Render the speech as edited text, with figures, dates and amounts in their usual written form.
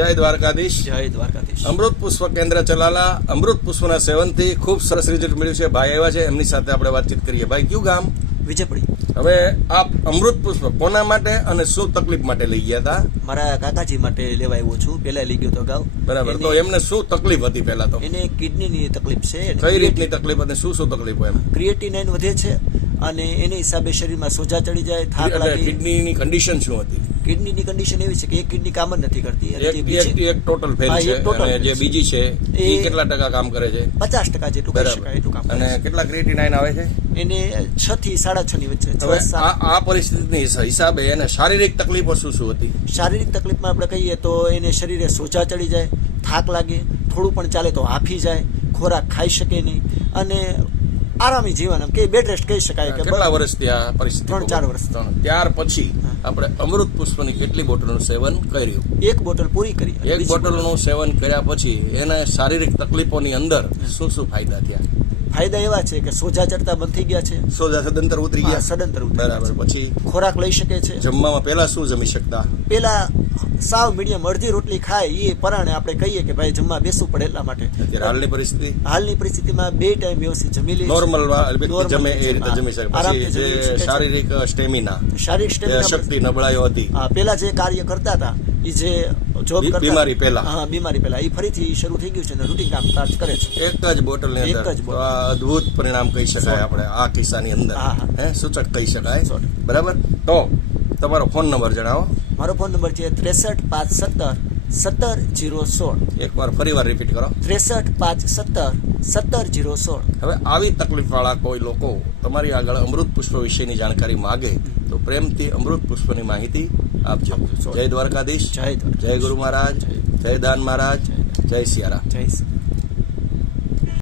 જય દ્વારકાધીશ. જય દ્વારકાધીશ. અમૃત પુષ્પ કેન્દ્ર ચલાલા અમૃત પુષ્પના સેવનથી ખૂબ સરસ રિઝલ્ટ મળ્યું છે. ભાઈ આવ્યા છે, એમની સાથે આપણે વાતચીત કરીએ. ભાઈ, કયું ગામ? વિજયપુરી. હવે આપ અમૃત પુષ્પ કોના માટે અને શું તકલીફ માટે લઈ ગયા હતા? મારા કાકાજી માટે લેવા આવ્યો છું. પેલા લઈ ગયો તો અગાઉ. બરાબર. તો એમને શું તકલીફ હતી? પેલા તો એને કિડનીની તકલીફ છે. કઈ રીતની તકલીફ અને શું શું તકલીફ હોય? ક્રિએટિનાઇન વધે છે અને એને હિસાબે શરીરમાં સોજા ચડી જાય, થાક લાગે. કિડનીની કન્ડિશન શું હતી? કિડનીની કન્ડિશન એવી છે કે એક કિડની કામ જ નથી કરતી અને જે એક ટોટલ ફેલ છે અને જે બીજી છે એ કેટલા ટકા કામ કરે છે? 50% જેટલું કરી શકાય એટલું કામ. અને કેટલા ક્રિએટિનાઇન આવે છે? એને 6 થી 6.5 ની વચ્ચે. હવે આ પરિસ્થિતિની હિસાબે એને શારીરિક તકલીફો શું શું હતી? શારીરિક તકલીફમાં આપણે કહીએ તો એને શરીરે સોજા ચડી જાય, થાક લાગે, થોડું પણ ચાલે તો હાફી જાય, ખોરાક ખાઈ શકે નહીં અને આરામી જીવન કે બેડ રેસ્ટ કહી શકાય. કે કેટલા વર્ષથી આ પરિસ્થિતિ? 3-4 વર્ષ. ત્યાર પછી આપણે અમૃત પુષ્પની કેટલી બોટલનું સેવન કર્યું? એક બોટલ પૂરી કરી. એક બોટલનું સેવન કર્યા પછી એને શારીરિક તકલીફોની અંદર શું શું ફાયદા થયા? ફાયદા એવા છે કે સોજા ચડતા બંધ થઈ ગયા છે. સોજા સદંતર ઉતરી ગયા. સદંતર ઉતરી ગયા. બરાબર. પછી ખોરાક લઈ શકે છે. જમવામાં પહેલા શું જમી શકતા? પેલા સાવ મીડિયમ અડધી રોટલી ખાય એ પરાણે આપણે કહીએ કે ભાઈ જમવા બેસવું પડે એટલા માટે. અત્યારે હાલની પરિસ્થિતિમાં 2 ટાઈમ વ્યવસ્થિત જમી લે. નોર્મલ જમે એ રીતે જમી શકે. પછી જે શારીરિક સ્ટેમિના, શક્તિ નબળાઈઓ હતી, પેલા જે કાર્ય કરતા હતા એ જે જોબ કરતા, બીમારી પહેલા, બીમારી પહેલા એ ફરીથી શરૂ થઈ ગયું છે અને રૂટીન કામકાજ કરે છે. એક જ બોટલની અંદર અદ્ભુત પરિણામ કહી શકાય આપણે આ કિસ્સાની અંદર. સૂચક કહી શકાય. બરાબર. તો તમારો ફોન નંબર જણાવો. મારો ફોન નંબર છે 63-517-17-016. એકવાર ફરીવાર રિપીટ કરો. 63-517-17-016. હવે આવી તકલીફ વાળા કોઈ લોકો તમારી આગળ અમૃત પુષ્પ વિશેની જાણકારી માગે તો પ્રેમથી અમૃત પુષ્પની માહિતી આપજો. જય દ્વારકાધીશ. જય ગુરુ મહારાજ. જય દાન મહારાજ. જય સિયારામ. જય